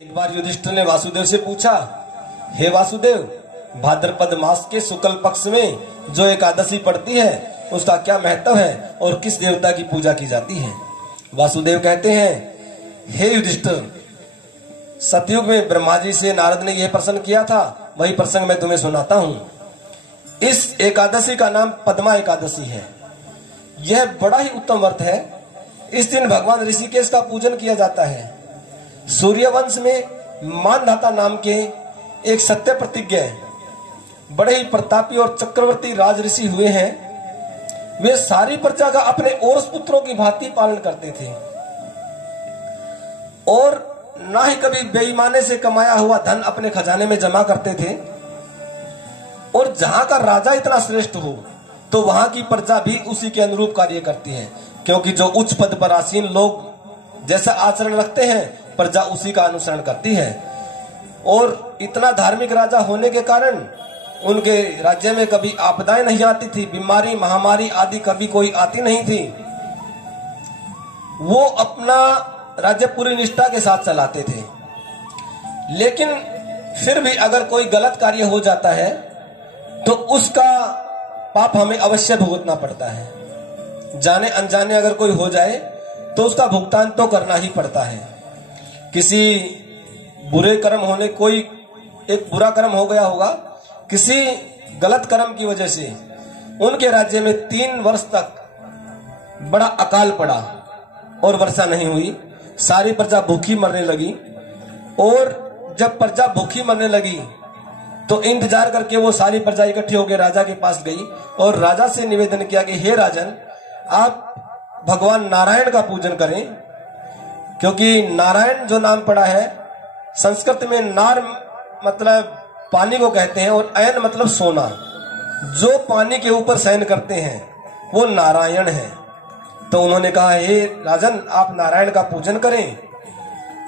एक बार युधिष्ठिर ने वासुदेव से पूछा, हे वासुदेव, भाद्रपद मास के शुक्ल पक्ष में जो एकादशी पड़ती है उसका क्या महत्व है और किस देवता की पूजा की जाती है? वासुदेव कहते हैं, हे युधिष्ठिर, सतयुग में ब्रह्मा जी से नारद ने यह प्रश्न किया था, वही प्रसंग मैं तुम्हें सुनाता हूँ। इस एकादशी का नाम पद्मा एकादशी है। यह बड़ा ही उत्तम व्रत है। इस दिन भगवान ऋषिकेश का पूजन किया जाता है। सूर्यवंश में मानधाता नाम के एक सत्य प्रतिज्ञ बड़े ही प्रतापी और चक्रवर्ती राज ऋषि हुए हैं। वे सारी प्रजा का अपने औरस पुत्रों की भांति पालन करते थे और ना ही कभी बेईमाने से कमाया हुआ धन अपने खजाने में जमा करते थे। और जहां का राजा इतना श्रेष्ठ हो तो वहां की प्रजा भी उसी के अनुरूप कार्य करती है, क्योंकि जो उच्च पद पर आसीन लोग जैसा आचरण रखते हैं प्रजा उसी का अनुसरण करती है। और इतना धार्मिक राजा होने के कारण उनके राज्य में कभी आपदाएं नहीं आती थी, बीमारी महामारी आदि कभी कोई आती नहीं थी। वो अपना राज्य पूरी निष्ठा के साथ चलाते थे। लेकिन फिर भी अगर कोई गलत कार्य हो जाता है तो उसका पाप हमें अवश्य भुगतना पड़ता है। जाने अनजाने अगर कोई हो जाए तो उसका भुगतान तो करना ही पड़ता है। किसी बुरे कर्म होने, कोई एक बुरा कर्म हो गया होगा, किसी गलत कर्म की वजह से उनके राज्य में 3 वर्ष तक बड़ा अकाल पड़ा और वर्षा नहीं हुई। सारी प्रजा भूखी मरने लगी। और जब प्रजा भूखी मरने लगी तो इंतजार करके वो सारी प्रजा इकट्ठी होकर राजा के पास गई और राजा से निवेदन किया कि हे राजन, आप भगवान नारायण का पूजन करें, क्योंकि नारायण जो नाम पड़ा है संस्कृत में नार मतलब पानी को कहते हैं और अयन मतलब सोना। जो पानी के ऊपर शयन करते हैं वो नारायण है। तो उन्होंने कहा, हे राजन, आप नारायण का पूजन करें।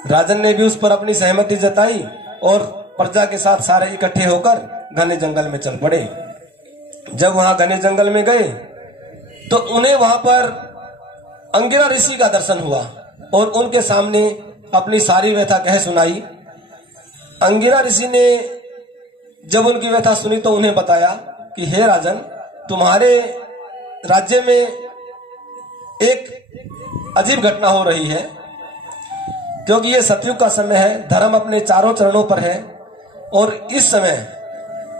राजन ने भी उस पर अपनी सहमति जताई और प्रजा के साथ सारे इकट्ठे होकर घने जंगल में चल पड़े। जब वहां घने जंगल में गए तो उन्हें वहां पर अंगिरा ऋषि का दर्शन हुआ और उनके सामने अपनी सारी व्यथा कह सुनाई। अंगिरा ऋषि ने जब उनकी व्यथा सुनी तो उन्हें बताया कि हे राजन, तुम्हारे राज्य में एक अजीब घटना हो रही है, क्योंकि ये सतयुग का समय है, धर्म अपने चारों चरणों पर है और इस समय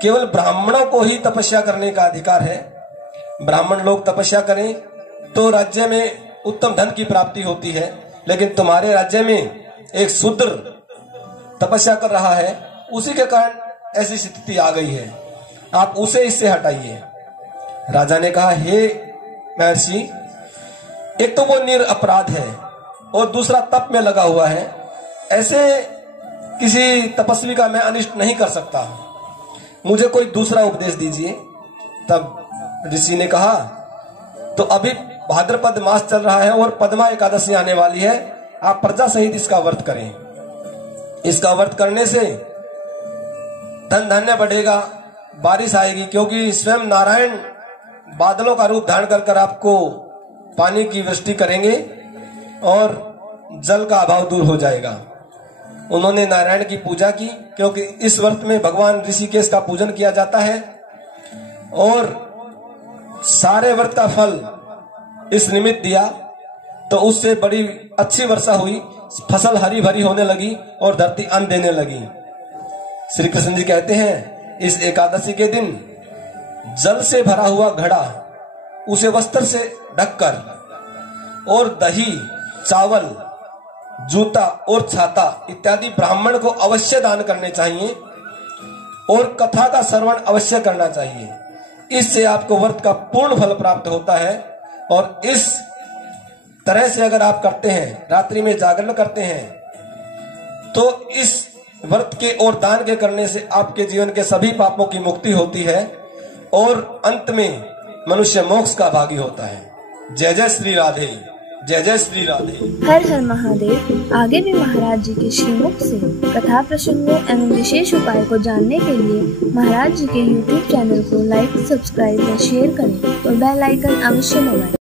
केवल ब्राह्मणों को ही तपस्या करने का अधिकार है। ब्राह्मण लोग तपस्या करें तो राज्य में उत्तम धन की प्राप्ति होती है, लेकिन तुम्हारे राज्य में एक शूद्र तपस्या कर रहा है, उसी के कारण ऐसी स्थिति आ गई है, आप उसे इससे हटाइए। राजा ने कहा, हे महर्षि, एक तो वो निरपराध है और दूसरा तप में लगा हुआ है। ऐसे किसी तपस्वी का मैं अनिष्ट नहीं कर सकता, मुझे कोई दूसरा उपदेश दीजिए। तब ऋषि ने कहा, तो अभी भाद्रपद मास चल रहा है और पद्मा एकादशी आने वाली है, आप प्रजा सहित इसका व्रत करें। इसका व्रत करने से धन धान्य बढ़ेगा, बारिश आएगी, क्योंकि स्वयं नारायण बादलों का रूप धारण कर आपको पानी की वृष्टि करेंगे और जल का अभाव दूर हो जाएगा। उन्होंने नारायण की पूजा की, क्योंकि इस व्रत में भगवान ऋषिकेश का पूजन किया जाता है और सारे व्रत का फल इस निमित्त दिया तो उससे बड़ी अच्छी वर्षा हुई, फसल हरी भरी होने लगी और धरती अन्न देने लगी। श्री कृष्ण जी कहते हैं, इस एकादशी के दिन जल से भरा हुआ घड़ा उसे वस्त्र से ढककर और दही, चावल, जूता और छाता इत्यादि ब्राह्मण को अवश्य दान करने चाहिए और कथा का श्रवण अवश्य करना चाहिए। इससे आपको व्रत का पूर्ण फल प्राप्त होता है। और इस तरह से अगर आप करते हैं, रात्रि में जागरण करते हैं, तो इस व्रत के और दान के करने से आपके जीवन के सभी पापों की मुक्ति होती है और अंत में मनुष्य मोक्ष का भागी होता है। जय जय श्री राधे, जय जय श्री राधे। हर हर महादेव। आगे भी महाराज जी के श्रीमुख से कथा प्रसंगों एवं विशेष उपाय को जानने के लिए महाराज जी के YouTube चैनल को लाइक, सब्सक्राइब और शेयर करें और बेल आइकन अवश्य दबाएं।